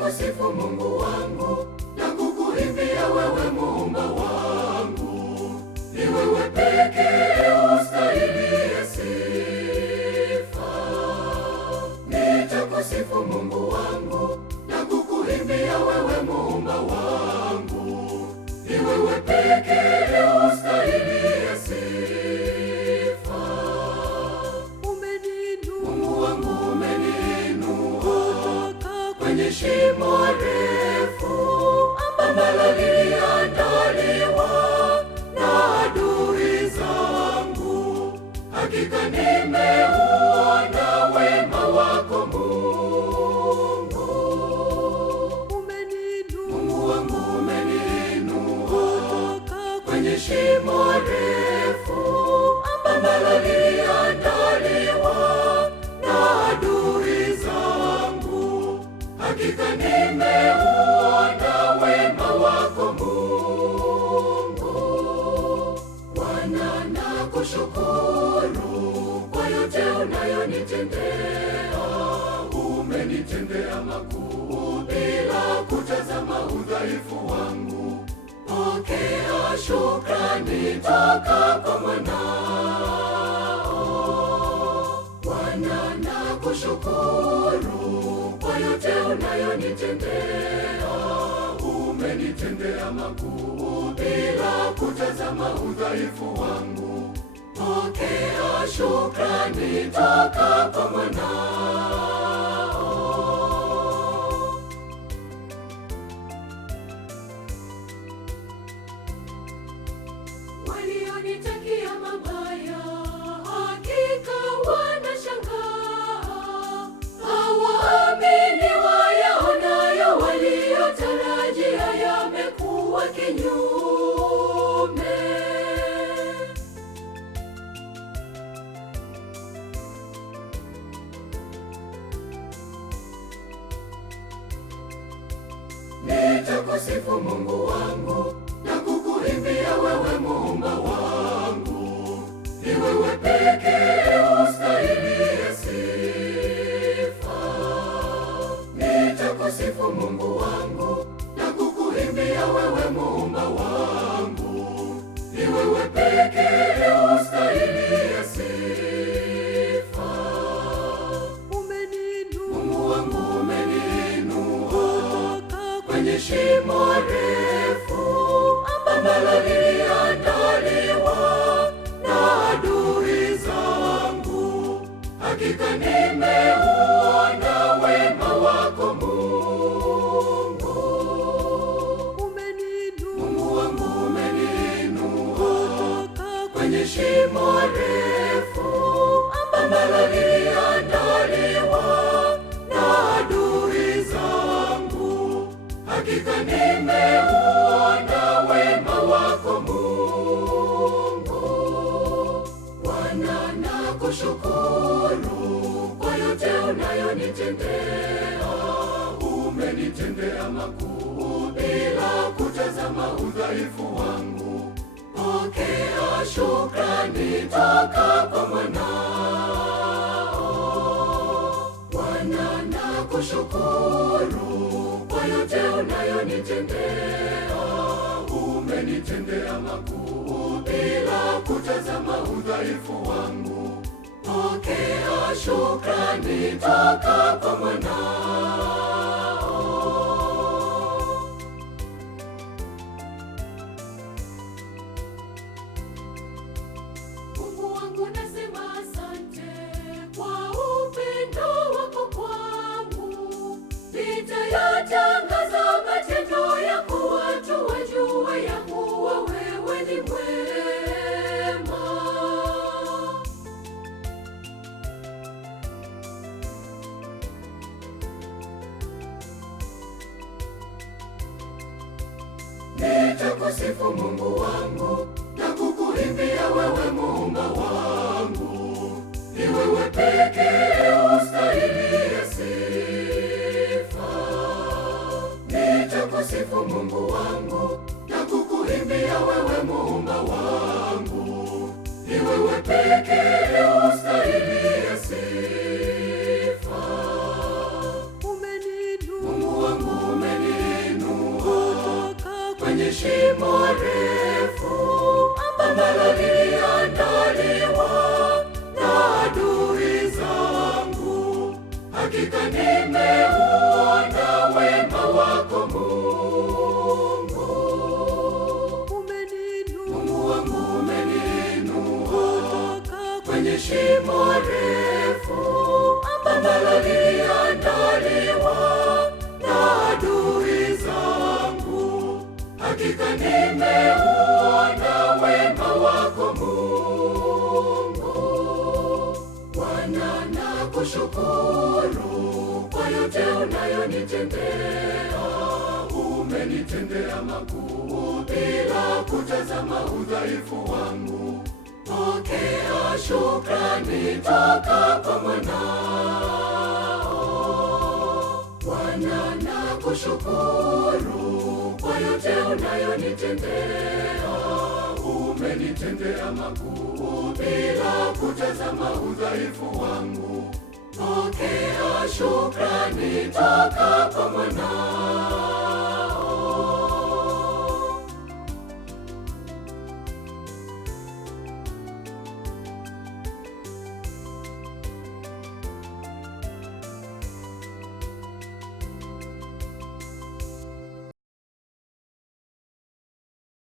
Nitakusifu Mungu wangu na kukuimbia wewe Muumba wangu. Ni wewe pekee ustahili sifa. Nitakusifu Mungu wangu na kukuimbia wewe Muumba wangu. Ni wewe pekee ustahili sifa. Mungu wangu umeniinua kwenye shimo refu ambalo liliandaliwa na adui zangu. Hakika nimeuona wema wako Mungu. Mungu wangu umeniinua kwenye shimo refu ambalo liliandaliwa na adui zangu. Hakika nimeuona wema wako Mungu. Bwana nakushukuru kwa yote unayonitendea. Umenitendea makuu bila kutazama udhaifu wangu. Pokea shukrani toka kwa mwanao. Bwana nakushukuru kwa yote unayonitendea. Umenitendea makuu bila kutazama udhaifu wangu. Pokea shukrani toka kwa mwanao. Walionitakia mabaya hakika wanashangaa. Hawaamini wayaonayo, waliotarajia yamekuwa kinyume. Nitakusifu Mungu wangu na kukuimbia wewe Muumba wangu. Ni wewe pekee ustahili sifa. Nitakusifu Mungu wangu na kukuimbia wewe Muumba wangu. Ni wewe pekee ustahili sifa. Mungu wangu umeniinua kwenye shimo refu ambalo liliandaliwa na adui zangu. Hakika nimeuona wema wako Mungu. Mungu wangu umeniinua kwenye shimo refu ambalo liliandaliwa na adui zangu. Hakika nimeuona wema wako Mungu. Bwana nakushukuru kwa yote unayonitendea. Umenitendea makuu bila kutazama udhaifu wangu. Pokea shukrani toka kwa mwanao. Bwana nakushukuru kwa yote unayonitendea. Umenitendea makuu bila kutazama udhaifu wangu. Pokea shukrani toka kwa mwanao. Mungu wangu nasema asante kwa upendo wako kwangu. Nitayatangaza matendo yako, watu wajue ya kuwa wewe ni mwema. Nitakusifu Mungu wangu na kukuimbia wewe Muumba wangu. Ni wewe pekee ustahili sifa. Nitakusifu Mungu wangu na kukuimbia wewe Muumba wangu. Ni wewe pekee ustahili sifa. Mungu wangu kwenye shimo refu ambalo liliandaliwa na adui zangu. Hakika nimeuona wema wako Mungu. Mungu wangu umeniinua kwenye shimo refu ambalo liliandaliwa na adui zangu. Hakika nimeuona wema wako Mungu. Bwana, nakushukuru kwa yote unayonitendea. Umenitendea makuu bila kutazama udhaifu wangu. Pokea shukrani toka kwa mwanao. Bwana, nakushukuru kwa yote unayonitendea. Umenitendea makuu bila kutazama udhaifu wangu. Pokea shukrani toka kwa mwanao.